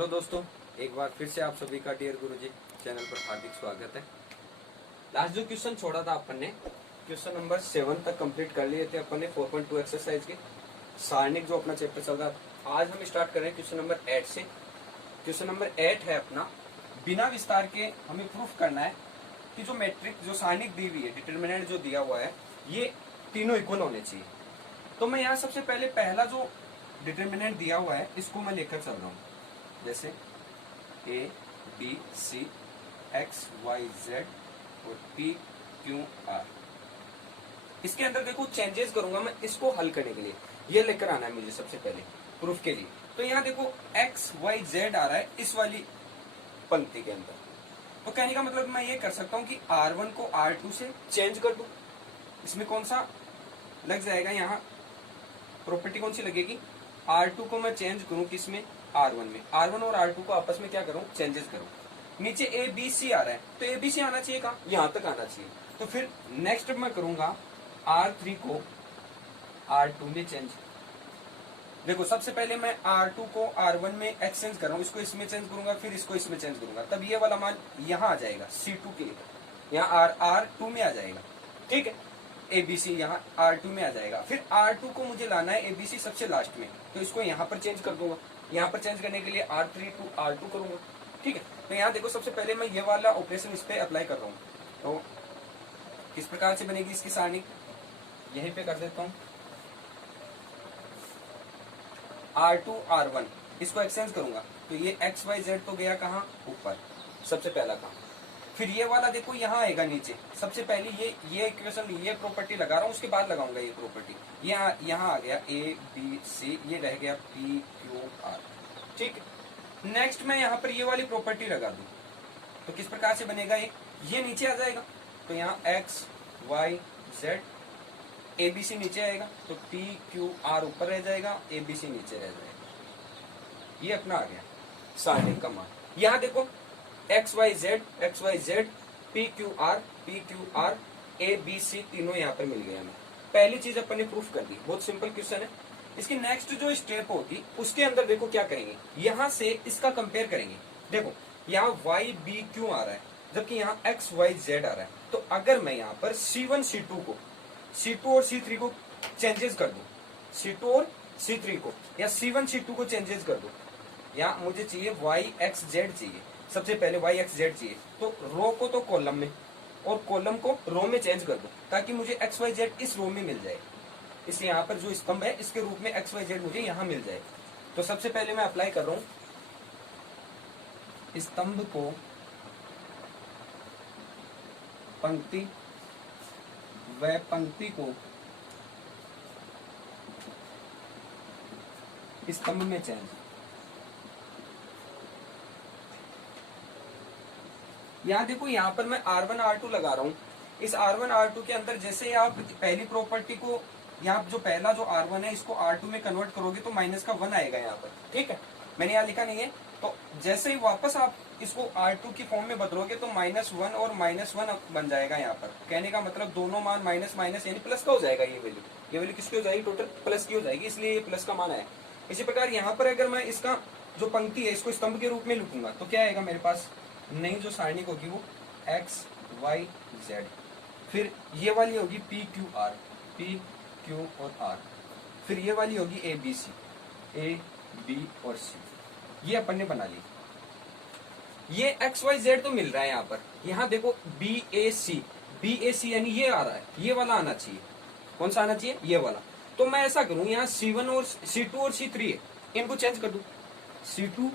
Hello दोस्तों, एक बार फिर से आप सभी का डियर गुरुजी चैनल पर हार्दिक स्वागत है। लास्ट जो क्वेश्चन छोड़ा था अपन ने क्वेश्चन नंबर 7 तक कंप्लीट कर लिए थे अपन ने 4.2 एक्सरसाइज के सारणिक जो अपना चैप्टर चल रहा था। आज हम स्टार्ट कर रहे हैं क्वेश्चन नंबर 8 से। क्वेश्चन नंबर 8 है अपना, बिना विस्तार के हमें प्रूफ करना है कि जो मैट्रिक्स जो सारणिक दी हुई है, डिटर्मिनेंट जो दिया हुआ है, ये तीनों इक्वल होने चाहिए। तो मैं यहाँ सबसे पहले पहला जो डिटर्मिनेंट दिया हुआ है इसको मैं लेकर चल रहा हूँ, जैसे A B C X Y Z और पी क्यू आर। इसके अंदर देखो चेंजेस करूंगा मैं इसको हल करने के लिए, ये लेकर आना है मुझे सबसे पहले प्रूफ के लिए। तो यहाँ देखो एक्स वाई जेड आ रहा है इस वाली पंक्ति के अंदर। तो कहने का मतलब मैं ये कर सकता हूँ कि R1 को R2 से चेंज कर दूं। इसमें कौन सा लग जाएगा, यहाँ प्रॉपर्टी कौन सी लगेगी, R2 को मैं चेंज करूं किसमें, R1 में। R1 और R2 को आपस में क्या करूं, चेंजेस करूं। नीचे ए बी सी आ रहा है तो ए बी सी आना चाहिए, कहा यहां तक आना चाहिए। तो फिर नेक्स्ट मैं करूंगा R3 को R2 में चेंज। देखो सबसे पहले मैं R2 को R1 में एक्सचेंज कर रहा हूं, इसको इसमें चेंज करूंगा, फिर इसको इसमें चेंज करूंगा, तब ये वाला मान यहाँ आ जाएगा C2 के, यहाँ R2 में आ जाएगा। ठीक है, ABC यहाँ R2 में आ जाएगा। फिर R2 को मुझे लाना है ABC सबसे लास्ट में, तो इसको यहाँ पर चेंज कर दूंगा। यहाँ पर चेंज करने के लिए R3 टू R2 करूंगा। ठीक है, तो यहाँ देखो सबसे पहले मैं ये वाला ऑपरेशन इस पे अप्लाई कर रहा हूँ। तो किस प्रकार से बनेगी इसकी सारणी, यहीं पे कर देता हूँ। R2 R1 इसको एक्सचेंज करूंगा तो ये एक्स वाई जेड तो गया कहाँ, ऊपर सबसे पहला काम। फिर ये वाला देखो यहाँ आएगा नीचे, सबसे पहले ये इक्वेशन ये प्रॉपर्टी लगा रहा हूँ, उसके बाद लगाऊंगा ये प्रॉपर्टी। यहाँ आ गया ए बी सी, ये रह गया पी क्यू आर। ठीक है, नेक्स्ट मैं यहाँ पर ये वाली प्रॉपर्टी लगा दूं तो किस प्रकार से बनेगा, ये नीचे आ जाएगा। तो यहाँ X Y Z, A B C नीचे आएगा तो पी क्यू आर ऊपर रह जाएगा, ए बी सी नीचे रह जाएगा। ये अपना आ गया सारणी का मान। यहाँ देखो X Y Z P Q R A B C तीनों यहाँ पर मिल गए हमें। पहली चीज अपन ने प्रूफ कर दी, बहुत सिंपल क्वेश्चन है। इसकी नेक्स्ट जो स्टेप होगी उसके अंदर देखो क्या करेंगे, यहाँ से इसका कंपेयर करेंगे। देखो यहाँ वाई बी क्यू आ रहा है जबकि यहाँ एक्स वाई जेड आ रहा है। तो अगर मैं यहाँ पर C1 C2 और C3 को चेंजेस कर दूं, C2 और C3 को या C1 C2 को चेंजेस कर दूं, यहाँ मुझे चाहिए वाई एक्स जेड चाहिए, सबसे पहले वाई एक्स जेड चाहिए। तो रो को तो कॉलम में और कॉलम को रो में चेंज कर दो ताकि मुझे एक्स वाई जेड इस रो में मिल जाए। इसलिए यहाँ पर जो स्तंभ है इसके रूप में एक्स वाई जेड मुझे यहाँ मिल जाए। तो सबसे पहले मैं अप्लाई कर रहा हूँ, स्तंभ को पंक्ति व पंक्ति को स्तंभ में चेंज। यहाँ देखो यहाँ पर मैं R1 R2 लगा रहा हूँ। इस R1 R2 के अंदर जैसे आप पहली प्रॉपर्टी को, यहाँ जो पहला जो R1 है इसको R2 में कन्वर्ट करोगे तो माइनस का 1 आएगा यहाँ पर। ठीक है, मैंने यहाँ लिखा नहीं है। तो जैसे ही वापस आप इसको R2 की फॉर्म में बदलोगे तो -1 और -1 बन जाएगा यहाँ पर। कहने का मतलब दोनों मान माइनस माइनस यानी प्लस का हो जाएगा। ये वैल्यू किसकी हो जाएगी, टोटल प्लस की हो जाएगी, इसलिए ये प्लस का मान आया। इसी प्रकार यहाँ पर अगर मैं इसका जो पंक्ति है इसको स्तंभ के रूप में लिखूंगा तो क्या आएगा मेरे पास, नई जो सारणी होगी वो एक्स वाई जेड, फिर ये वाली होगी पी क्यू और आर, फिर ये वाली होगी ए बी सी, ए बी और सी। ये अपन ने बना ली। ये एक्स वाई जेड तो मिल रहा है यहाँ पर। यहाँ देखो बी ए सी यानी ये आ रहा है, ये वाला आना चाहिए। कौन सा आना चाहिए, ये वाला। तो मैं ऐसा करूं, यहाँ C1 और C2 और C3 है, इनको चेंज कर दूं। C2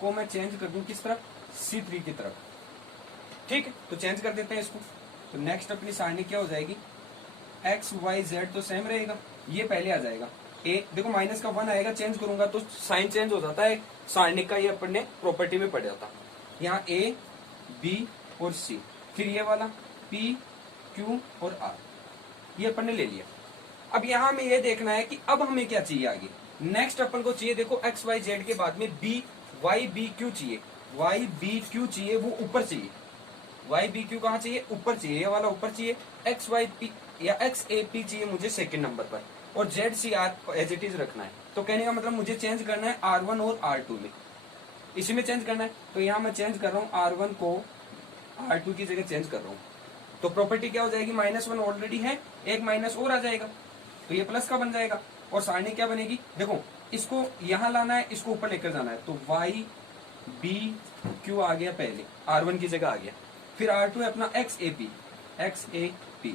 को मैं चेंज कर दूं किस तरफ, C3 की तरफ। ठीक है, तो चेंज कर देते हैं इसको। तो नेक्स्ट अपनी सारणी क्या हो जाएगी, एक्स वाई जेड तो सेम रहेगा, ये पहले आ जाएगा। ए देखो माइनस का 1 आएगा, चेंज करूंगा तो साइन चेंज हो जाता है सारणी का, ये अपन ने प्रॉपर्टी में पढ़ जाता। यहाँ ए बी और सी, फिर ये वाला पी क्यू और आर, ये अपन ने ले लिया। अब यहाँ हमें ये देखना है कि अब हमें क्या चाहिए आगे। नेक्स्ट अपन को चाहिए देखो एक्स वाई जेड के बाद में बी वाई बी क्यू चाहिए, वाई बी क्यू चाहिए, वो ऊपर चाहिए। वाई बी क्यू कहाँ चाहिए, ऊपर चाहिए, ये वाला ऊपर चाहिए। एक्स वाई पी या एक्स ए पी चाहिए मुझे सेकंड नंबर पर, और Z C R as it is रखना है। तो कहने का मतलब मुझे चेंज करना है R1 और R2 में। इसी में चेंज करना है, तो यहाँ मैं चेंज कर रहा हूँ R1 को R2 की जगह चेंज कर रहा हूँ। तो प्रॉपर्टी क्या हो जाएगी, -1 ऑलरेडी है, एक माइनस और आ जाएगा, तो ये प्लस का बन जाएगा। और सारणी क्या बनेगी, देखो इसको यहाँ लाना है, इसको ऊपर लेकर जाना है, तो y b q आ गया, पहले R1 की जगह आ गया, फिर R2 है अपना x a p,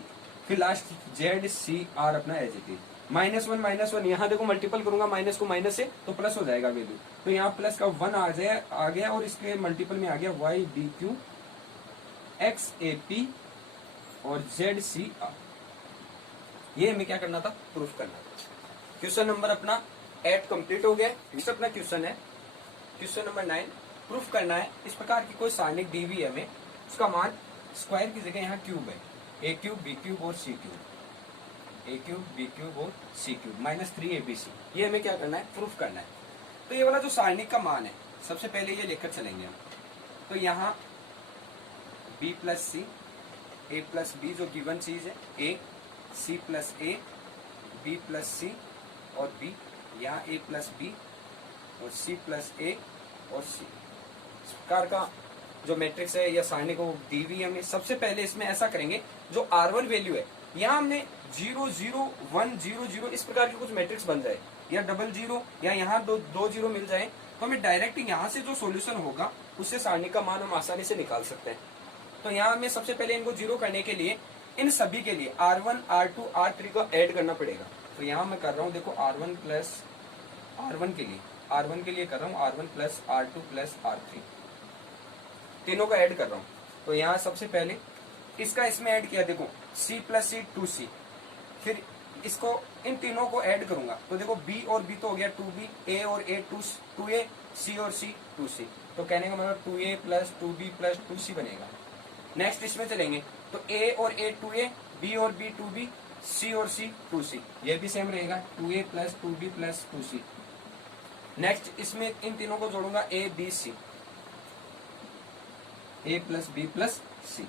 फिर लास्ट z c r अपना एज इट इज। -1 यहाँ देखो मल्टीपल करूंगा माइनस को माइनस से, तो प्लस हो जाएगा वैल्यू, तो यहाँ प्लस का 1 आ गया और इसके मल्टीपल में आ गया y b q x a p और z c r। ये हमें क्या करना था, प्रूफ करना था। क्वेश्चन नंबर अपना 8 कंप्लीट हो गया। नेक्स्ट अपना क्वेश्चन है क्वेश्चन नंबर 9, प्रूफ करना है इस प्रकार की कोई सारणिक दी हुई है हमें, उसका मान स्क्वायर की जगह यहाँ क्यूब है, ए क्यूब बी क्यूब और सी क्यूब, ए क्यूब बी क्यूब और सी क्यूब -3 abc। ये हमें क्या करना है, प्रूफ करना है। तो ये वाला जो सारणिक का मान है, सबसे पहले ये लेकर चलेंगे हम। तो यहाँ b plus C, A plus B जो गिवन चीज है, ए सी प्लस ए, बी प्लस सी और बी, यहाँ ए प्लस बी और सी प्लस ए और सी। इस प्रकार का जो मैट्रिक्स है या सारणी को दी हुई है हमें, सबसे पहले इसमें ऐसा करेंगे, जो R1 वैल्यू है यहाँ हमने 0 0 1 0 0 इस प्रकार के कुछ मैट्रिक्स बन जाए, या 00 या यहाँ दो जीरो मिल जाए, तो हमें डायरेक्ट यहाँ से जो सोल्यूशन होगा उससे सारणी का मान हम आसानी से निकाल सकते हैं। तो यहाँ हमें सबसे पहले इनको जीरो करने के लिए इन सभी के लिए R1 R2 R3 को ऐड करना पड़ेगा। तो यहाँ मैं कर रहा हूँ, देखो R1 प्लस R1 के लिए कर रहा हूँ R1 plus R2 plus R3, तीनों का ऐड कर रहा हूँ। तो यहाँ सबसे पहले इसका इसमें ऐड किया, देखो C प्लस सी 2C, फिर इसको इन तीनों को ऐड करूंगा, तो देखो B और B तो हो गया 2B, A और A 2A, C और C 2C, तो कहने का मतलब 2A plus 2B plus 2C बनेगा। नेक्स्ट इसमें चलेंगे, तो A और A 2A, B और B 2B, C और C 2C, ये भी सेम रहेगा 2A plus 2B plus 2C। Next इसमें इन तीनों को जोड़ूंगा A B C, A plus B plus C।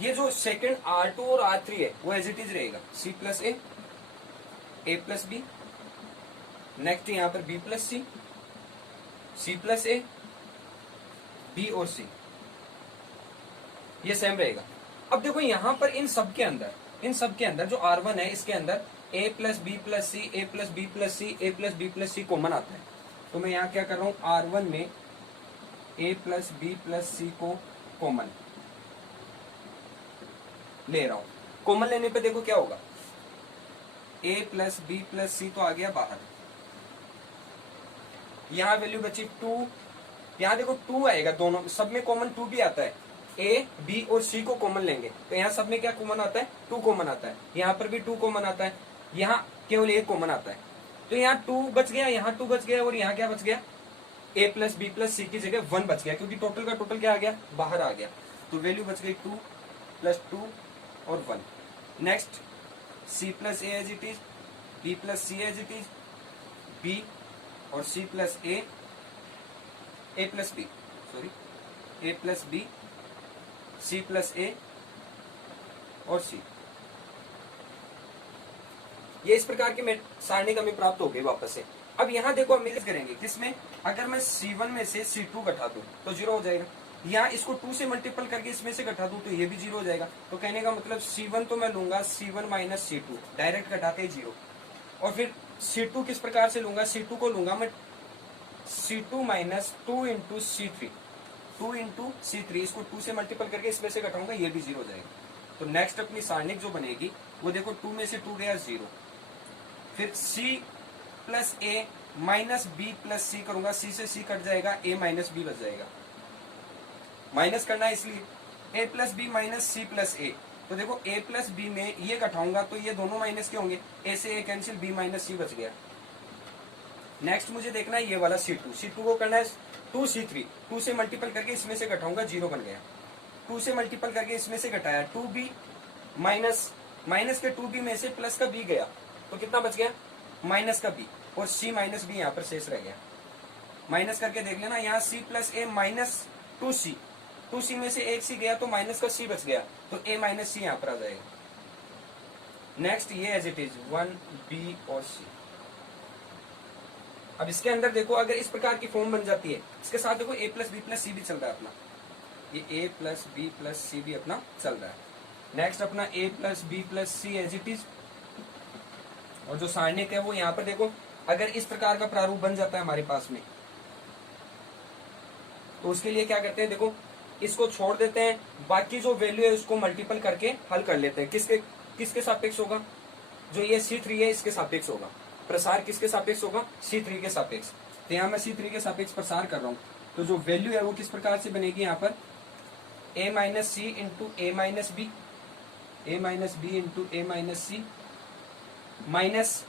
ये जो सेकंड R2 और R3 है वो एज इट इज रहेगा, C plus A plus B, next यहाँ पर B plus C plus A, B और C, ये सेम रहेगा। अब देखो यहाँ पर इन सब के अंदर जो R1 है, इसके अंदर A plus B plus C, A plus B plus C, A plus B plus C common आता है। तो मैं यहाँ क्या कर रहा हूँ, R1 में A प्लस बी प्लस सी को कॉमन ले रहा हूँ। कॉमन लेने पे देखो क्या होगा, A प्लस बी प्लस सी तो आ गया बाहर, यहाँ वैल्यू बची 2, यहाँ देखो 2 आएगा, दोनों सब में कॉमन 2 भी आता है। A B और C को कॉमन लेंगे, तो यहाँ सब में क्या कॉमन आता है, 2 कॉमन आता है, यहाँ पर भी 2 कॉमन आता है, यहाँ केवल 1 कॉमन आता है। तो यहाँ 2 बच गया, यहाँ 2 बच गया, और यहाँ क्या बच गया, A प्लस बी प्लस सी की जगह 1 बच गया, क्योंकि टोटल का टोटल क्या आ गया, बाहर आ गया। तो वैल्यू बच गई 2 प्लस 2 और 1। Next C plus A as it is, B plus C as it is, B और C plus A plus B, sorry A plus B, C plus A और C। ये इस प्रकार की सारणी हमें प्राप्त हो गई वापस से। अब यहाँ देखो हम मिल करेंगे किसमें, अगर मैं C1 में से C2 घटा दूं तो 0 हो जाएगा, यहाँ इसको 2 से मल्टीपल करके इसमें से घटा दूं तो ये भी 0 हो जाएगा। तो कहने का मतलब C1 तो मैं लूंगा C1 माइनस C2, डायरेक्ट घटाते ही 0। और फिर C2 किस प्रकार से लूंगा, C2 को लूंगा मैं C2 minus 2 into C3, 2 into C3, इसको 2 से मल्टीपल करके इसमें से घटाऊंगा, ये भी 0 हो जाएगा। तो नेक्स्ट अपनी सारणिक जो बनेगी वो देखो 2 में से 2 गया 0, फिर C plus A minus B plus C करूंगा, C से C कट जाएगा, A माइनस B बच जाएगा, माइनस करना है इसलिए A plus B minus C plus A। तो देखो A प्लस बी में ये घटाऊंगा तो ये दोनों माइनस के होंगे, A से A cancel, B minus C बच गया। नेक्स्ट मुझे देखना है ये वाला C2 को करना है 2C3, 2 से मल्टीपल करके इसमें से घटाऊंगा, 0 बन गया। 2 से मल्टीपल करके इसमें से घटाया 2B माइनस के 2B में से प्लस का B गया, तो कितना बच गया, माइनस का B, और C माइनस B यहाँ पर शेष रह गया। माइनस करके देख लेना, यहाँ C plus A minus 2C में से एक C गया तो माइनस का C बच गया, तो A माइनस C यहाँ पर आ जाएगा। नेक्स्ट ये एज इट इज 1B और C। अब इसके अंदर देखो अगर इस प्रकार की फॉर्म बन जाती है, इसके साथ देखो a plus B plus C भी चल रहा है अपना, ये a plus B plus C भी अपना चल रहा है। नेक्स्ट अपना a plus B plus C as it is, और जो सारणिक है वो यहाँ पर देखो अगर इस प्रकार का प्रारूप बन जाता है हमारे पास में, तो उसके लिए क्या करते हैं, देखो इसको छोड़ देते हैं, बाकी जो वैल्यू है उसको मल्टीपल करके हल कर लेते हैं। किसके किसके सापेक्ष होगा, जो ये C3 है इसके सापेक्ष होगा। प्रसार किसके सापेक्ष होगा, C3 के सापेक्ष। तो यहाँ मैं C3 के सापेक्ष प्रसार कर रहा हूँ, तो जो वैल्यू है वो किस प्रकार से बनेगी यहाँ पर, a minus C into A minus B, A minus B into A minus C, minus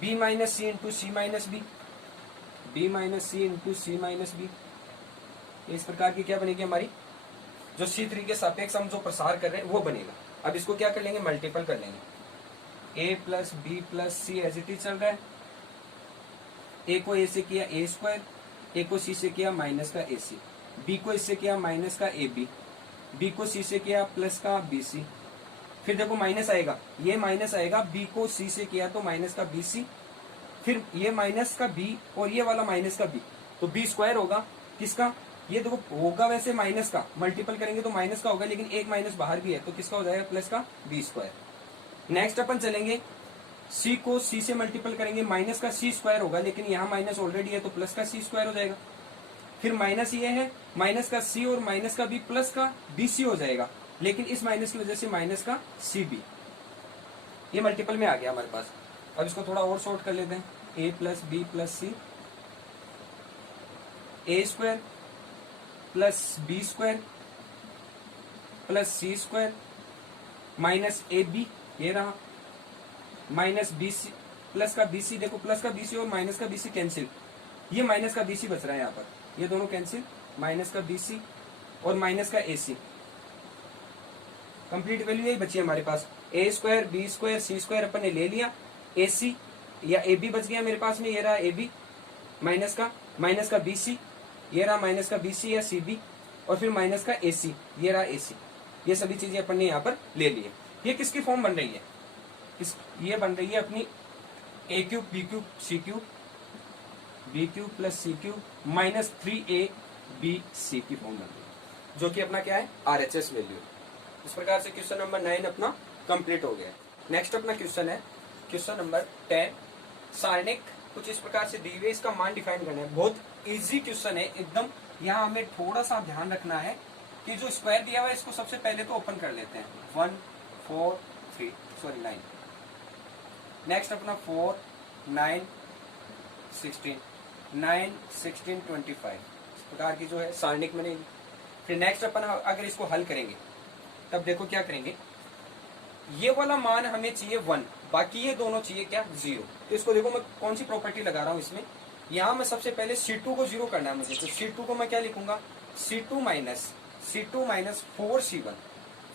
B minus C into C minus B, B minus C into C minus B. इस प्रकार की क्या बनेगी हमारी, जो C3 के सापेक्ष हम जो प्रसार कर रहे हैं वो बनेगा। अब इसको क्या कर लेंगे, मल्टीपल कर लेंगे। a plus B plus C as it is चल रहा है, a को a से किया a स्क्वायर, a को c से किया माइनस का ac, b को इससे किया माइनस का ab, b को c से किया प्लस का bc। फिर देखो माइनस आएगा, ये माइनस आएगा, b को c से किया तो माइनस का bc, फिर ये माइनस का b और ये वाला माइनस का b, तो b स्क्वायर होगा किसका, ये देखो होगा वैसे माइनस का, मल्टीपल करेंगे तो माइनस का होगा, लेकिन एक माइनस बाहर भी है तो किसका हो जाएगा, प्लस का b स्क्वायर। नेक्स्ट अपन चलेंगे, c को c से मल्टीपल करेंगे, माइनस का c स्क्वायर होगा, लेकिन यहाँ माइनस ऑलरेडी है तो प्लस का c स्क्वायर हो जाएगा। फिर माइनस ये है, माइनस का c और माइनस का b प्लस का bc हो जाएगा, लेकिन इस माइनस की वजह से माइनस का cb, ये मल्टीपल में आ गया हमारे पास। अब इसको थोड़ा और शॉर्ट कर लेते हैं, a plus B plus C, A square plus B square plus C square minus A B, ये रहा, माइनस बी सी प्लस का बी सी, देखो प्लस का बी सी और माइनस का बी सी कैंसिल, ये माइनस का बी सी बच रहा है यहाँ पर, ये दोनों कैंसिल, माइनस का बी सी और माइनस का ए सी। कंप्लीट वैल्यू यही बची है हमारे पास, ए स्क्वायर बी स्क्वायर सी स्क्वायर अपन ने ले लिया, ए सी या ए बी बच गया मेरे पास में, ये रहा ए बी, माइनस का बी सी, ये रहा माइनस का बी सी या सी बी, और फिर माइनस का ए सी, ये रहा ए सी। ये सभी चीजें अपन ने यहाँ पर ले ली है। ये किसकी फॉर्म बन रही है, ये बन रही है अपनी a cube b cube c cube, b cube plus c cube minus 3a b c की फॉर्म बन रही है, जो कि अपना क्या है, RHS वैल्यू। इस प्रकार से क्वेश्चन नंबर 9 अपना कंप्लीट हो गया। नेक्स्ट अपना क्वेश्चन है क्वेश्चन नंबर 10। सारणिक कुछ इस प्रकार से दी हुई है, इसका मान डिफाइन करना है। बहुत इजी क्वेश्चन है एकदम। यहाँ हमें थोड़ा सा ध्यान रखना है कि जो स्क्वायर दिया हुआ है इसको सबसे पहले तो ओपन कर लेते हैं, 1 4 3 सॉरी 9। नेक्स्ट अपना 4 9 16 9 16 25 इस प्रकार की जो है सारणिक बनेगी। फिर नेक्स्ट अपन अगर इसको हल करेंगे तब देखो क्या करेंगे, ये वाला मान हमें चाहिए 1, बाकी ये दोनों चाहिए क्या, 0। तो इसको देखो मैं कौन सी प्रॉपर्टी लगा रहा हूँ इसमें, यहाँ मैं सबसे पहले C2 को 0 करना है मुझे, तो C2 को मैं क्या लिखूंगा, C2 माइनस 4C1,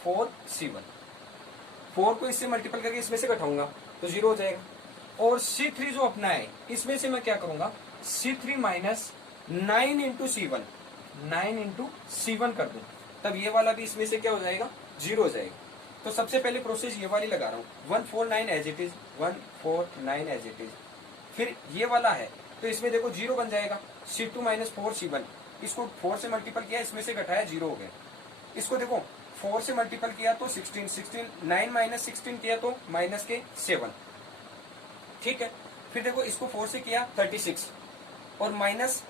4C1। 4 को इससे मल्टीपल करके इसमें से घटाऊंगा तो 0 हो जाएगा। और C3 जो अपना है इसमें से मैं क्या करूंगा, C3 minus 9 into C1, 9 into C1 कर दूं, तब ये वाला भी इसमें से क्या हो जाएगा, 0 हो जाएगा। तो सबसे पहले प्रोसेस ये वाली लगा रहा हूँ, 149 as it is, 149 as it is. फिर ये वाला है तो इसमें देखो 0 बन जाएगा, C2 माइनस 4C1, इसको 4 से मल्टीपल किया, इसमें से घटाया 0 हो गया। इसको देखो 4 से मल्टीपल किया तो 16, 9 माइनस 16 किया तो माइनस के 7, ठीक है। फिर देखो इसको 4 से किया 36, और माइनस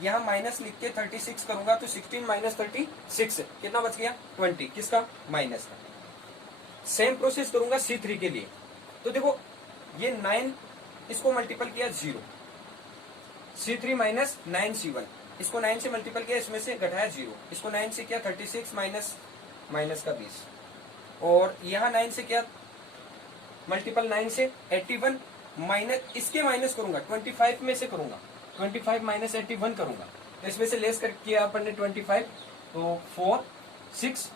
यहाँ माइनस लिख के 36 करूंगा तो 16 माइनस 36 कितना बच गया, 20, किसका, माइनस का। सेम प्रोसेस करूंगा C3 के लिए, तो देखो ये 9 इसको मल्टीपल किया 0, C3 माइनस 9C1, इसको 9 से मल्टीपल किया, इसमें से घटाया 0, इसको 9 से किया 36 माइनस का 20, और यहाँ 9 से किया मल्टीपल 9 से 81, माइनस इसके माइनस करूंगा 25 में से करूंगा, 25 माइनस 81 करूंगा, तो इसमें से लेस कर किया अपन ने 25, तो 4 6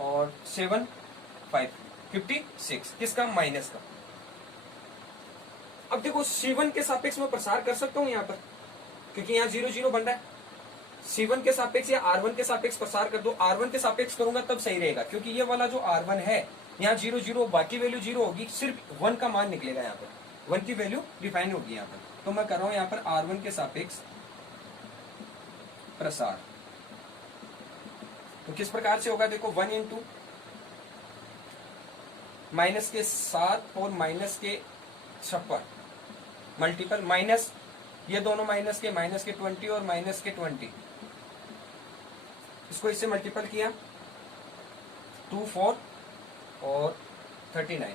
और 7 5 56, किसका, माइनस का। अब देखो C1 के सापेक्ष में प्रसार कर सकता हूं यहाँ पर, क्योंकि यहाँ 0 0 बन रहा है। C1 के सापेक्ष या R1 के सापेक्ष प्रसार कर दो, R1 के सापेक्ष करूंगा तब सही रहेगा, क्योंकि ये वाला जो R1 है यहाँ 0 0, बाकी वैल्यू 0 होगी, सिर्फ 1 का मान निकलेगा यहाँ पर। वन की वैल्यू डिफाइन होगी यहाँ पर। तो मैं कर रहा हूं यहाँ पर R1 के सापेक्ष प्रसार। तो किस प्रकार से होगा, देखो 1 इंटू माइनस के 7 और माइनस के 56 मल्टीपल माइनस, ये दोनों माइनस के 20 और माइनस के 20, इसको इससे मल्टीपल किया 2 4 और 39,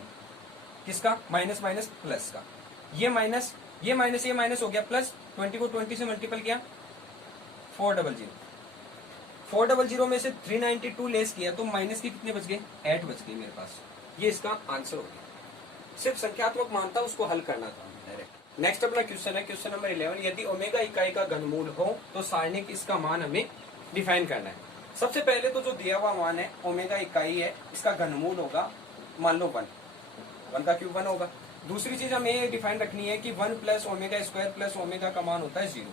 किसका, माइनस माइनस प्लस का, ये माइनस ये माइनस ये माइनस हो गया प्लस, 20 को 20 से मल्टीपल किया 400 में से 392 लेस किया तो माइनस के कितने बच गए, 8 बच गए मेरे पास। ये इसका आंसर हो गया। सिर्फ संख्यात्मक मानता उसको हल करना था डायरेक्ट। नेक्स्ट अपना क्वेश्चन है, क्वेश्चन नंबर 11। यदि ओमेगा इकाई का घनमूल हो तो सारणिक इसका मान हमें डिफाइन करना है। सबसे पहले तो जो दिया हुआ मान है ओमेगा इकाई है, इसका घनमूल होगा मान लो 1 का क्यूब 1 होगा। दूसरी चीज हमें ये डिफाइन रखनी है कि 1 plus omega square plus omega का मान होता है 0।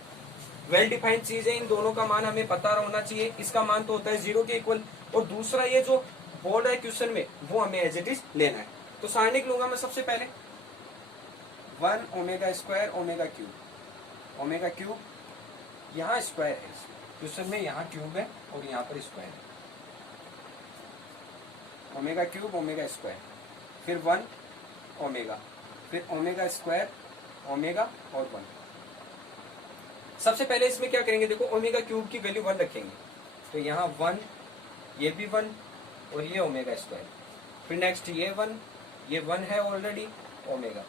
वेल डिफाइंड चीज है, इन दोनों का मान हमें पता होना चाहिए। इसका मान तो होता है 0 के इक्वल, और दूसरा ये जो बोर्ड है क्वेश्चन में वो हमें एज इट इज लेना है। तो सारणिक लूंगा मैं सबसे पहले 1 ओमेगा स्क्वायर ओमेगा क्यूब यहाँ स्क्वायर है, क्वेश्चन में यहाँ क्यूब है और यहाँ पर स्क्वायर है, ओमेगा क्यूब ओमेगा स्क्वायर, फिर 1 ओमेगा, फिर ओमेगा स्क्वायर ओमेगा और 1। सबसे पहले इसमें क्या करेंगे, देखो ओमेगा क्यूब की वैल्यू 1 रखेंगे, तो यहाँ 1, ये भी 1 और ये ओमेगा स्क्वायर, फिर नेक्स्ट ये 1 है ऑलरेडी, ओमेगा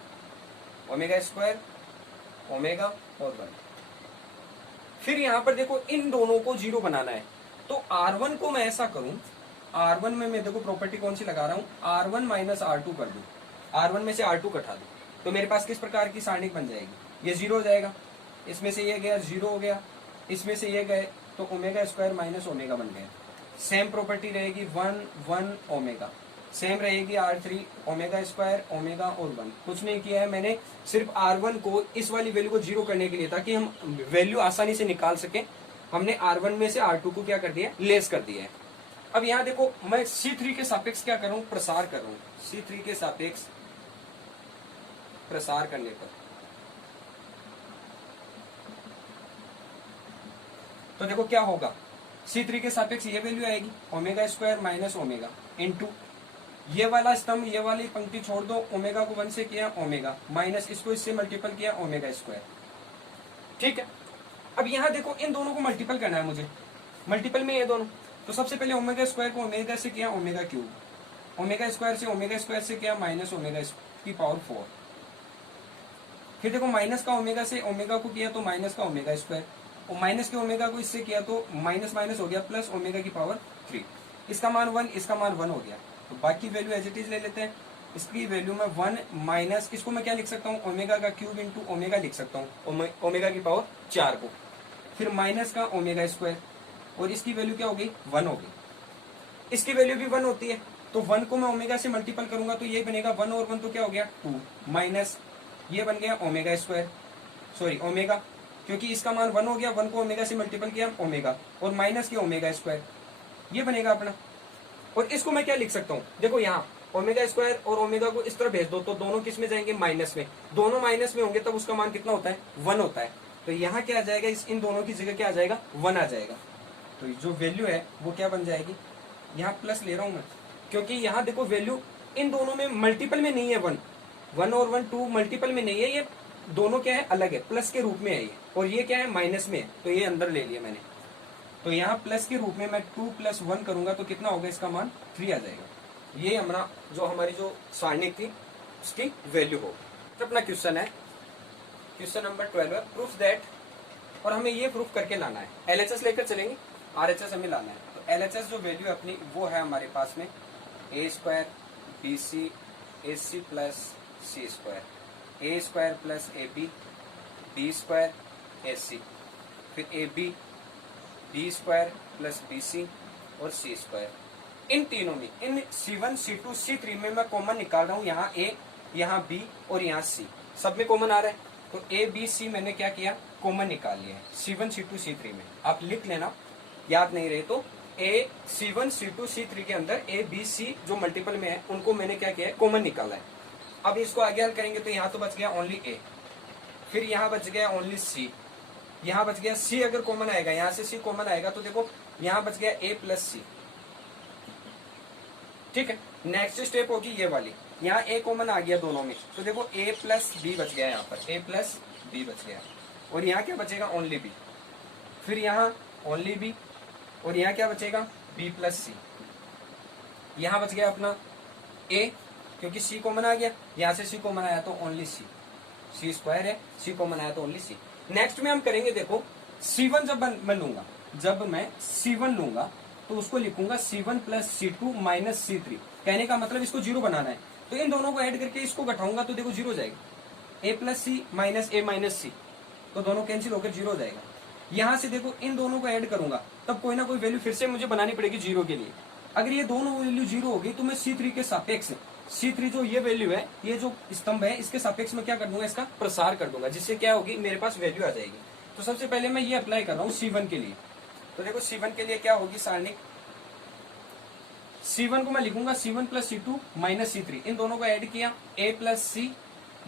स्क्वायर ओमेगा और 1। फिर यहाँ पर देखो इन दोनों को 0 बनाना है, तो R1 को मैं ऐसा करूं, R1 में मैं देखो प्रॉपर्टी कौन सी लगा रहा हूं, R1 माइनस R2 कर दूं, R1 में से R2 कटा दूं, तो मेरे पास किस प्रकार की सारणिक बन जाएगी, ये 0 हो जाएगा, इसमें से ये गया 0 हो गया, इसमें से ये गए तो ओमेगा स्क्वायर माइनस ओमेगा बन गया। सेम प्रॉपर्टी रहेगी 1 ओमेगा, सेम रहेगी R3 ओमेगा स्क्वायर ओमेगा और 1। कुछ नहीं किया है मैंने, सिर्फ R1 को इस वाली वैल्यू को 0 करने के लिए, ताकि हम वैल्यू आसानी से निकाल सके, हमने R1 में से R2 को क्या कर दिया, लेस कर दिया है। अब यहाँ देखो मैं C3 के सापेक्ष क्या कर रहा हूँ, प्रसार कर रहा हूँ, C3 के सापेक्ष प्रसार करने पर तो देखो क्या होगा, C3 के सापेक्ष ये वैल्यू आएगी omega square minus omega into ये वाला स्तंभ, ये वाली पंक्ति छोड़ दो, ओमेगा को 1 से किया ओमेगा माइनस इसको इससे मल्टीपल किया ओमेगा स्क्वायर। ठीक है, अब यहाँ देखो इन दोनों को मल्टीपल करना है मुझे, मल्टीपल में ये दोनों, तो सबसे पहले ओमेगा स्क्वायर को ओमेगा से किया ओमेगा क्यूब, ओमेगा स्क्वायर से ओमेगा स्क्वायर से किया माइनस ओमेगा की पावर 4, फिर देखो माइनस का ओमेगा से ओमेगा को किया तो माइनस का ओमेगा स्क्वायर, और माइनस के ओमेगा को इससे किया तो माइनस माइनस हो गया प्लस ओमेगा की पावर 3, इसका मान 1 इसका मान 1 हो गया। तो बाकी वैल्यू एज इट इज ले लेते हैं, इसकी वैल्यू में 1 माइनस इसको मैं क्या लिख सकता हूँ, ओमेगा का क्यूब इंटू ओमेगा लिख सकता हूँ, ओमेगा की पावर 4 को, फिर माइनस का ओमेगा स्क्वायर, और इसकी वैल्यू क्या हो गई 1 हो गई, इसकी वैल्यू भी 1 होती है, तो 1 को मैं ओमेगा से मल्टीपल करूंगा तो ये बनेगा 1 और 1 तो क्या हो गया 2, माइनस ये बन गया ओमेगा स्क्वायर, सॉरी ओमेगा, क्योंकि इसका मान 1 हो गया, 1 को ओमेगा से मल्टीपल किया ओमेगा, और माइनस के ओमेगा स्क्वायर, ये बनेगा अपना। और इसको मैं क्या लिख सकता हूँ, देखो यहाँ ओमेगा स्क्वायर और ओमेगा को इस तरह भेज दो तो दोनों किस में जाएंगे, माइनस में, दोनों माइनस में होंगे तब उसका मान कितना होता है 1 होता है, तो यहाँ क्या आ जाएगा, इन दोनों की जगह क्या आ जाएगा 1 आ जाएगा, तो जो वैल्यू है वो क्या बन जाएगी, यहाँ प्लस ले रहा हूँ मैं, क्योंकि यहाँ देखो वैल्यू इन दोनों में मल्टीपल में नहीं है, 1 और 1 2 मल्टीपल में नहीं है, ये दोनों क्या है अलग है, प्लस के रूप में है ये, और ये क्या है माइनस में है, तो ये अंदर ले लिया मैंने, तो यहाँ प्लस के रूप में मैं 2 + 1 करूंगा तो कितना होगा, इसका मान 3 आ जाएगा। ये हमारी जो सारणिक थी उसकी वैल्यू हो। तो अपना क्वेश्चन है, क्वेश्चन नंबर 12 है, प्रूफ दैट, और हमें ये प्रूफ करके लाना है, LHS लेकर चलेंगे, RHS हमें लाना है। तो LHS जो वैल्यू अपनी वो है हमारे पास में a² BC AC + C², a² + AB B² AC, फिर AB B² + BC और C²। इन तीनों में, इन C1 C2 C3 में मैं कॉमन निकाल रहा हूँ, यहाँ A यहाँ B और यहाँ C, सब में कॉमन आ रहा है, तो A B C मैंने क्या किया, कॉमन निकाल लिया है C1 C2 C3 में। आप लिख लेना, याद नहीं रहे तो C1 C2 C3 के अंदर A B C जो मल्टीपल में है उनको मैंने क्या किया है, कॉमन निकाला है। अब इसको आगे हल करेंगे तो यहाँ तो बच गया ओनली ए, फिर यहाँ बच गया ओनली सी, यहाँ बच गया सी, अगर कॉमन आएगा यहाँ से सी कॉमन आएगा तो देखो यहाँ बच गया ए प्लस सी। ठीक है, नेक्स्ट स्टेप होगी ये वाली, यहाँ ए कॉमन आ गया दोनों में तो देखो ए प्लस बी बच गया, यहाँ पर ए प्लस बी बच गया, और यहाँ क्या बचेगा ओनली बी, फिर यहाँ ओनली बी, और यहाँ क्या बचेगा बी प्लस सी। यहाँ बच गया अपना ए, क्योंकि सी कॉमन आ गया, यहाँ से सी कॉमन आया तो ओनली सी, सी स्क्वायर है, सी कॉमन आया तो ओनली सी। नेक्स्ट में हम करेंगे देखो C1 जब मैं लूंगा, जब मैं C1 लूंगा तो उसको लिखूंगा C1 plus C2 minus C3, कहने का मतलब इसको जीरो बनाना है, तो इन दोनों को ऐड करके इसको घटाऊंगा तो देखो जीरो हो जाएगा, a plus c minus a minus c, तो दोनों कैंसिल होकर जीरो हो जाएगा। यहाँ से देखो इन दोनों को ऐड करूंगा तब कोई ना कोई वैल्यू फिर से मुझे बनानी पड़ेगी जीरो के लिए, अगर ये दोनों वैल्यू जीरो होगी तो मैं C3 के सापेक्ष, C3 जो ये वैल्यू है, ये जो स्तंभ है, इसके सापेक्ष में क्या कर दूंगा, इसका प्रसार कर दूंगा, जिससे क्या होगी मेरे पास वैल्यू आ जाएगी। तो सबसे पहले मैं ये अप्लाई कर रहा हूँ C1 के लिए, तो देखो C1 के लिए क्या होगी सारणिक, C1 को मैं लिखूंगा C1 plus C2 minus C3, इन दोनों को ऐड किया A plus C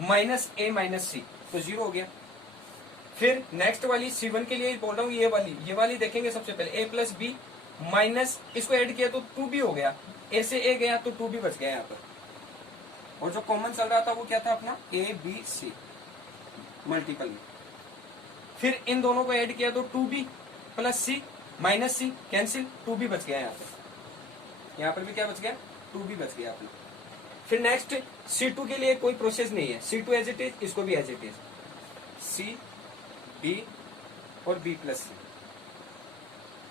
minus a minus c, तो जीरो हो गया। फिर नेक्स्ट वाली C1 के लिए बोल रहा हूँ, ये वाली देखेंगे सबसे पहले A प्लस बी माइनस, इसको ऐड किया तो 2b हो गया, A से A गया तो 2b बच गया यहाँ पर, और जो कॉमन चल रहा था वो क्या था अपना ए बी सी मल्टीपल में। फिर इन दोनों को ऐड किया तो 2b प्लस सी माइनस सी कैंसिल, 2b बच गया यहाँ पर भी क्या बच गया 2b बच गया अपना। फिर नेक्स्ट C2 के लिए कोई प्रोसेस नहीं है, C2 एज इट इज, इसको भी as it is, C B और B plus C,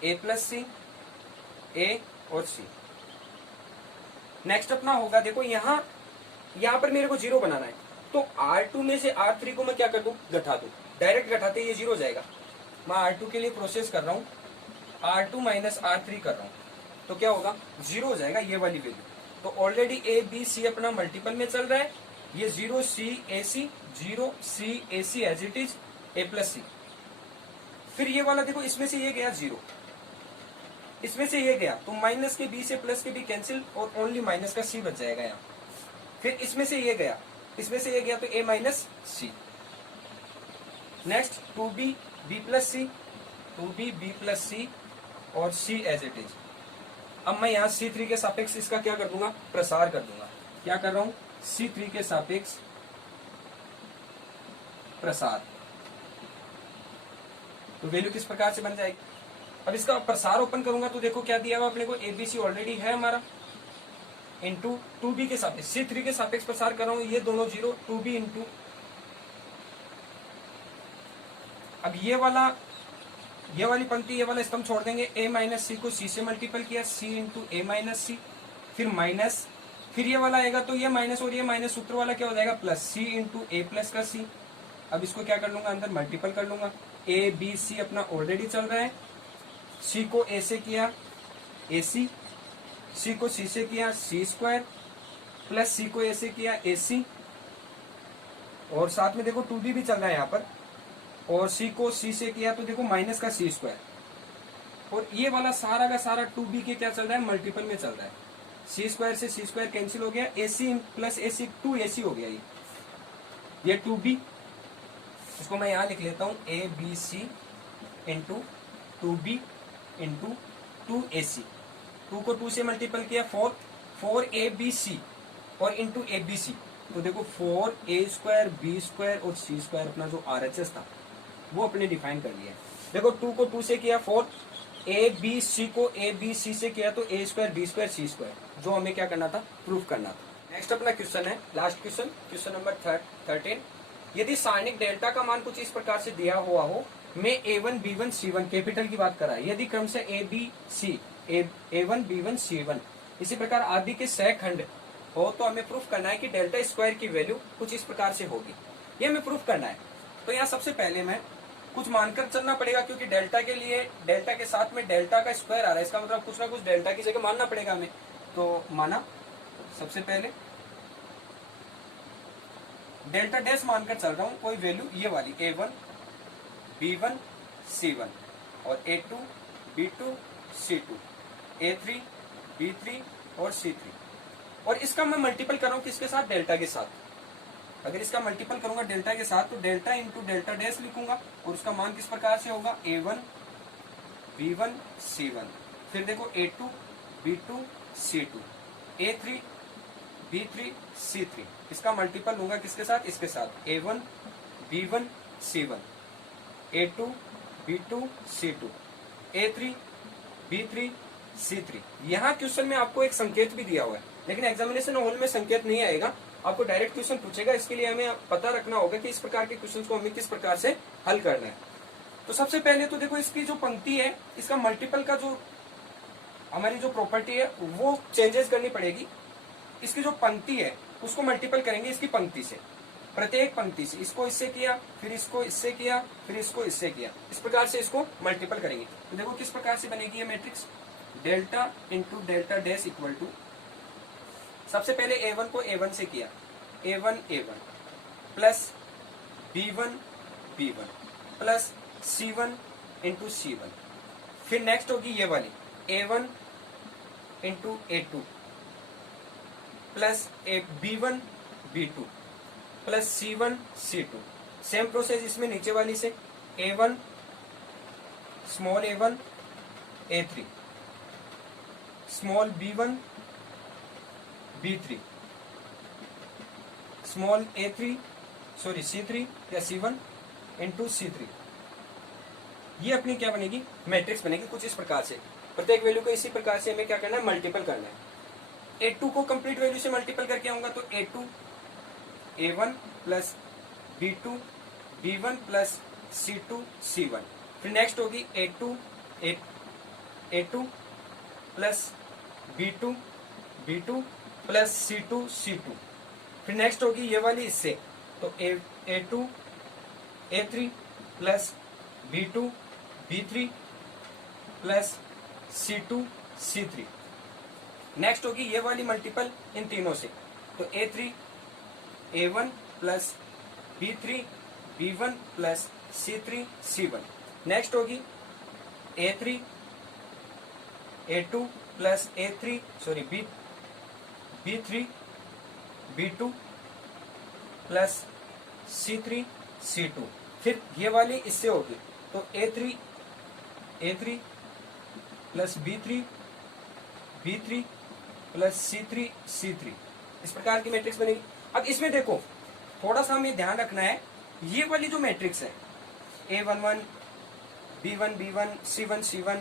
A plus C, A और C। नेक्स्ट अपना होगा देखो यहाँ पर मेरे को जीरो बनाना है, तो R2 में से R3 को मैं क्या कर दूं, घटा दूं, डायरेक्ट घटाते ये जीरो हो जाएगा। मैं R2 के लिए प्रोसेस कर रहा हूँ, R2 माइनस R3 कर रहा हूँ, तो क्या होगा जीरो हो जाएगा ये वाली वैल्यू। तो ऑलरेडी ए बी सी अपना मल्टीपल में चल रहा है, ये zero c a c as it is a plus c. फिर ये वाला देखो इसमें से ये गया जीरो, इसमें से ये गया तो माइनस के बी से प्लस के बी कैंसिल, और ओनली माइनस का सी बच जाएगा यहाँ। फिर इसमें से ये गया, इसमें से ये गया तो ए माइनस सी। नेक्स्ट 2b b प्लस सी, 2b b प्लस सी और c एज इट इज। अब मैं यहाँ C3 के सापेक्ष इसका क्या कर दूंगा, प्रसार कर दूंगा। क्या कर रहा हूं, C3 के सापेक्ष प्रसार, तो वैल्यू किस प्रकार से बन जाएगी। अब इसका प्रसार ओपन करूंगा तो देखो क्या दिया हुआ अपने को, ABC ऑलरेडी है हमारा, इंटू 2b के सापेक्ष, C3 के सापेक्ष प्रसार कर रहा हूं, ये दोनों जीरो, 2b इंटू, अब ये वाली पंक्ति, ये वाला स्तंभ छोड़ देंगे, a माइनस सी को c से मल्टीपल किया, c इंटू ए माइनस सी, फिर माइनस, फिर ये वाला आएगा तो ये माइनस और ये माइनस, सूत्र वाला क्या हो जाएगा प्लस, c इंटू ए प्लस का c। अब इसको क्या कर लूंगा, अंदर मल्टीपल कर लूंगा, a b c अपना ऑलरेडी चल रहा है, c को a से किया ac, c को c से किया c स्क्वायर, प्लस c को a से किया ac, और साथ में देखो 2b भी चल रहा है यहाँ पर, और c को c से किया तो देखो माइनस का c स्क्वायर, और ये वाला सारा का सारा 2b के क्या चल रहा है, मल्टीपल में चल रहा है, c स्क्वायर से c स्क्वायर कैंसिल हो गया, ac प्लस ac 2ac हो गया, ये 2b, इसको मैं यहाँ लिख लेता हूँ a b c into 2b into 2ac, 2 को 2 से मल्टीपल किया 4ab और इंटू abc, तो देखो 4a स्क्वायर b स्क्वायर और c स्क्वायर अपना जो RHS था वो अपने डिफाइन कर लिया है। देखो 2 को 2 से किया 4, a b c को a b c से किया तो a square b square c square, जो हमें क्या करना था, प्रूफ करना था। नेक्स्ट अपना क्वेश्चन है, लास्ट क्वेश्चन, क्वेश्चन नंबर 13। यदि सारणिक डेल्टा का मान कुछ इस प्रकार से दिया हुआ हो, में a1 b1 c1 कैपिटल की बात करा है, यदि क्रम से a b c a1 b1 c1 इसी प्रकार आदि के सह खंड हो, तो हमें प्रूफ करना है कि डेल्टा स्क्वायर की वैल्यू कुछ इस प्रकार से होगी, ये हमें प्रूफ करना है। तो यहाँ सबसे पहले मैं कुछ मानकर चलना पड़ेगा, क्योंकि डेल्टा के लिए डेल्टा के साथ में डेल्टा का स्क्वायर आ रहा है, इसका मतलब कुछ ना कुछ डेल्टा की जगह मानना पड़ेगा हमें। तो माना सबसे पहले डेल्टा डैश मानकर चल रहा हूं, कोई वैल्यू ये वाली a1 b1 c1 और a2 b2 c2 a3 b3 और c3, और इसका मैं मल्टीपल कर रहा हूं किसके साथ, डेल्टा के साथ। अगर इसका मल्टीपल करूंगा डेल्टा के साथ तो डेल्टा इंटू डेल्टा डैश लिखूंगा और उसका मान किस प्रकार से होगा A1 B1 C1, फिर देखो A2 B2 C2 A3 B3 C3, इसका मल्टीपल लूंगा किसके साथ, इसके साथ A1 B1 C1 A2 B2 C2 A3 B3 C3। यहाँ क्वेश्चन में आपको एक संकेत भी दिया हुआ है, लेकिन एग्जामिनेशन हॉल में संकेत नहीं आएगा, आपको डायरेक्ट क्वेश्चन पूछेगा। इसके लिए हमें पता रखना होगा कि इस प्रकार के क्वेश्चन को हमें किस प्रकार से हल करना है। तो सबसे पहले तो देखो इसकी जो पंक्ति है, इसका मल्टीपल का जो हमारी जो प्रॉपर्टी है वो चेंजेस करनी पड़ेगी। इसकी जो पंक्ति है उसको मल्टीपल करेंगे इसकी पंक्ति से, प्रत्येक पंक्ति से। इसको इससे किया, फिर इसको इससे किया, फिर इसको इससे किया, इस प्रकार से इसको मल्टीपल करेंगे। तो देखो किस प्रकार से बनेगी ये matrix, delta into delta dash equal to, सबसे पहले A1 को A1 से किया, A1 A1 plus B1 B1 plus C1 into C1, फिर नेक्स्ट होगी ये वाली A1 into A2 plus B1 B2 plus C1 C2। Same process इसमें नीचे वाली से A1 small A1 A3 small B1 B3 small C3 या C1 इंटू C3। ये अपनी क्या बनेगी, मैट्रिक्स बनेगी कुछ इस प्रकार से। प्रत्येक वैल्यू को इसी प्रकार से हमें क्या करना है, मल्टीपल करना है। A2 को कंप्लीट वैल्यू से मल्टीपल करके आऊंगा तो A2 A1 plus B2 B1 plus C2 C1, फिर नेक्स्ट होगी A2 plus B2 B2 plus C2 C2, फिर नेक्स्ट होगी ये वाली इससे तो A2 A3 plus B2 B3 plus C2 C3। Next होगी ये वाली मल्टीपल इन तीनों से तो A3 A1 plus B3 B1 plus C3 C1। Next होगी A3 A2 plus B3 B2 plus C3 C2, फिर ये वाली इससे होगी तो A3 plus B3 plus C3 C3, इस प्रकार की मैट्रिक्स बनेगी। अब इसमें देखो थोड़ा सा हमें ध्यान रखना है, ये वाली जो मैट्रिक्स है A11 B1 B1 C1 C1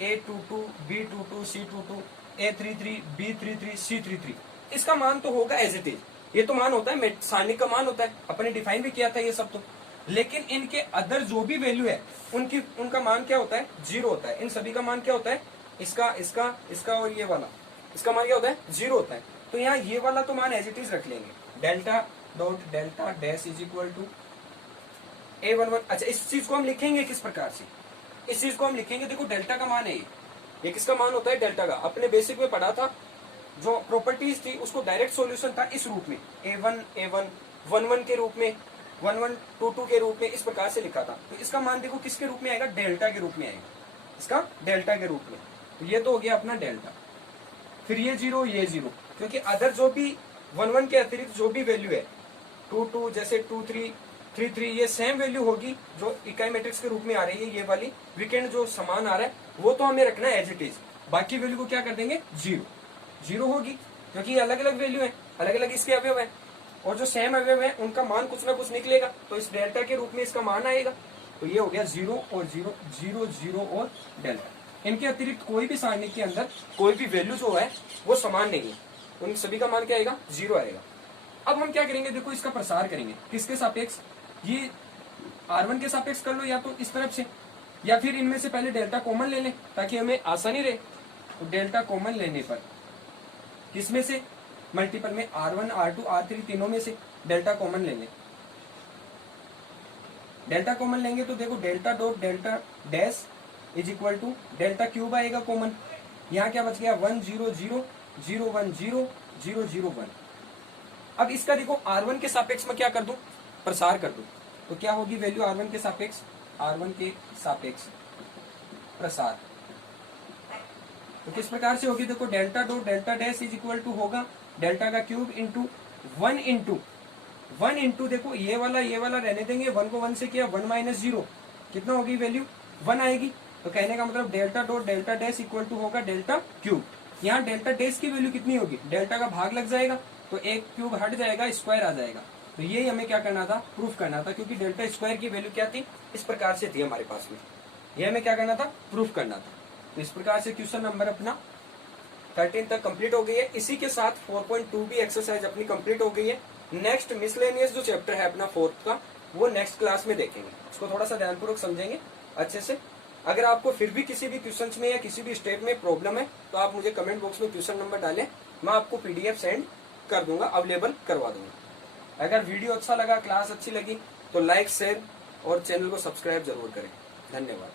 A22 B22 C22 A33 B33 C33, इसका मान तो होगा एज इट इज, ये तो मान होता है, सारणिक का मान होता है, अपने डिफाइन भी किया था ये सब तो। लेकिन इनके अदर जो भी वैल्यू है उनका मान क्या होता है, 0 होता है। इन सभी का मान क्या होता है, इसका और ये वाला, इसका मान क्या होता है, 0 होता है। तो यहाँ ये वाला तो मान एज इट इज रख लेंगे, delta dot delta dash is equal to A11। अच्छा, इस चीज को हम लिखेंगे किस प्रकार से, इस चीज को हम लिखेंगे, देखो डेल्टा का मान है ये किसका मान होता है, डेल्टा का। अपने बेसिक में पढ़ा था, जो प्रॉपर्टीज थी उसको डायरेक्ट सॉल्यूशन था इस रूप में, A1 11 के रूप में, 11 22 के रूप में, इस प्रकार से लिखा था। तो इसका मान देखो किसके रूप में आएगा, डेल्टा के रूप में आएगा, इसका डेल्टा के रूप में। तो ये तो हो गया अपना डेल्टा, फिर ये 0 ये 0, क्योंकि अदर जो भी 11 के अतिरिक्त जो भी वैल्यू है 22 जैसे 23 33 ये सेम वैल्यू होगी जो इकाई मैट्रिक्स के रूप में आ रही है। ये वाली वीकेंड जो समान आ रहा है वो तो हमें रखना है एज इट इज, बाकी वैल्यू को क्या कर देंगे, 0 होगी, क्योंकि ये अलग अलग वैल्यू है, अलग अलग इसके अवयव है, और जो सेम अवयव है उनका मान कुछ ना कुछ निकलेगा, तो इस डेल्टा के रूप में इसका मान आएगा। तो ये हो गया 0 और 0 0 0 और डेल्टा। इनके अतिरिक्त कोई भी सारणी के अंदर कोई भी वैल्यू जो है वो समान नहीं है, उन सभी का मान क्या आएगा, 0 आएगा। अब हम क्या करेंगे, देखो इसका प्रसार करेंगे किसके सापेक्ष, ये R1 के सापेक्ष कर लो, या तो इस तरफ से, या फिर इनमें से पहले डेल्टा कॉमन ले लें ताकि हमें आसानी रहे। तो डेल्टा कॉमन लेने पर किसमें से, मल्टीपल में R1 R2 R3 तीनों में से डेल्टा कॉमन लेंगे। डेल्टा कॉमन लेंगे तो देखो delta dot delta dash is equal to delta cube आएगा कॉमन। यहाँ क्या बच गया, 1 0 0 0 1 0 0 0 1। अब इसका देखो R1 के सापेक्ष में क्या कर दूं, प्रसार कर दूं, तो क्या होगी वैल्यू R1 के सापेक्ष, R1 के सापेक्ष प्रसार। तो किस प्रकार से होगी, देखो delta dot delta dash is equal to होगा डेल्टा का क्यूब इंटू 1 इंटू 1 इंटू, देखो ये वाला रहने देंगे, 1 को 1 से किया, 1 माइनस 0 कितना होगी वैल्यू 1 आएगी। तो कहने का मतलब delta dot delta dash equal to होगा डेल्टा क्यूब। यहाँ डेल्टा डैश की वैल्यू कितनी होगी, डेल्टा का भाग लग जाएगा तो एक क्यूब हट जाएगा, स्क्वायर आ जाएगा। तो यही हमें क्या करना था, प्रूफ करना था, क्योंकि डेल्टा स्क्वायर की वैल्यू क्या थी, इस प्रकार से थी हमारे पास में। ये हमें क्या करना था, प्रूफ करना था। तो इस प्रकार से क्वेश्चन नंबर अपना 13 तक कंप्लीट हो गई है। इसी के साथ 4.2 भी एक्सरसाइज अपनी कंप्लीट हो गई है। नेक्स्ट मिसलेनियस जो चैप्टर है अपना 4th का, वो नेक्स्ट क्लास में देखेंगे। इसको थोड़ा सा ध्यानपूर्वक समझेंगे अच्छे से। अगर आपको फिर भी किसी भी क्वेश्चन में या किसी भी स्टेप में प्रॉब्लम है तो आप मुझे कमेंट बॉक्स में क्वेश्चन नंबर डालें, मैं आपको PDF सेंड कर दूंगा, अवेलेबल करवा दूंगा। अगर वीडियो अच्छा लगा, क्लास अच्छी लगी तो लाइक, शेयर और चैनल को सब्सक्राइब जरूर करें। धन्यवाद।